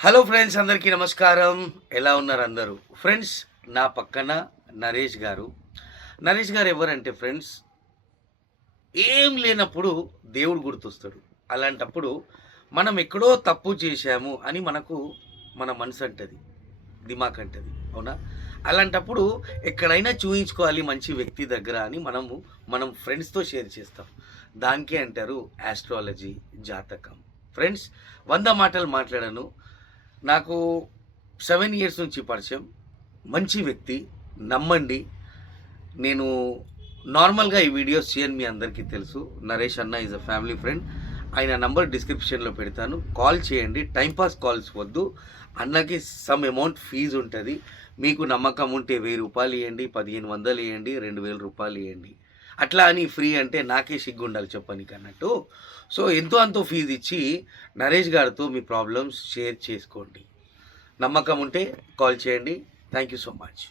Hello friends, అందరికీ నమస్కారం. ఎలా ఉన్నారు అందరూ? ఫ్రెండ్స్, నా పక్కన నరేష్ గారు. నరేష్ గారు ఎవరంటే ఫ్రెండ్స్, ఏం లేనప్పుడు దేవుడు గుర్తొస్తాడు. అలాంటప్పుడు మనం ఎక్కడో తప్పు చేశాము అని మన మనసు అంటది, దిమాక్ అంటది. అవునా? అలాంటప్పుడు ఎక్కడైనా చూయించుకోవాలి మంచి వ్యక్తి దగ్గర అని మనం ఫ్రెండ్స్‌తో షేర్ చేస్తాం. దానికే అంటారు యాస్ట్రాలజీ, జాతకం. ఫ్రెండ్స్, 100 మాటలు మాట్లాడను. నాకు 7 ఇయర్స్ నుంచి పరిచయం. మంచి వ్యక్తి, నమ్మండి. నేను నార్మల్‌గా ఈ వీడియోస్ చేయను, మీ అందరికీ తెలుసు. నరేష్ అన్న ఈజ్ అ ఫ్యామిలీ ఫ్రెండ్. ఆయన నంబర్ డిస్క్రిప్షన్‌లో పెడతాను. కాల్ చేయండి. టైమ్ పాస్ కాల్స్ వద్దు. అన్నకి సమ్ అమౌంట్ ఫీజు ఉంటది. మీకు నమ్మకం ఉంటే రూ. 1000 ఇయ్యండి, 1500 ఇయ్యండి, రూ. 2000 ఇయ్యండి. అట్లా అని ఫ్రీ అంటే నాకే సిగ్గుండాలి చెప్పనీకన్నట్టు. సో ఎంతో అంతో ఫీజు ఇచ్చి నరేష్ గారితో మీ ప్రాబ్లమ్స్ షేర్ చేసుకోండి. నమ్మకం ఉంటే కాల్ చేయండి. Thank you so much.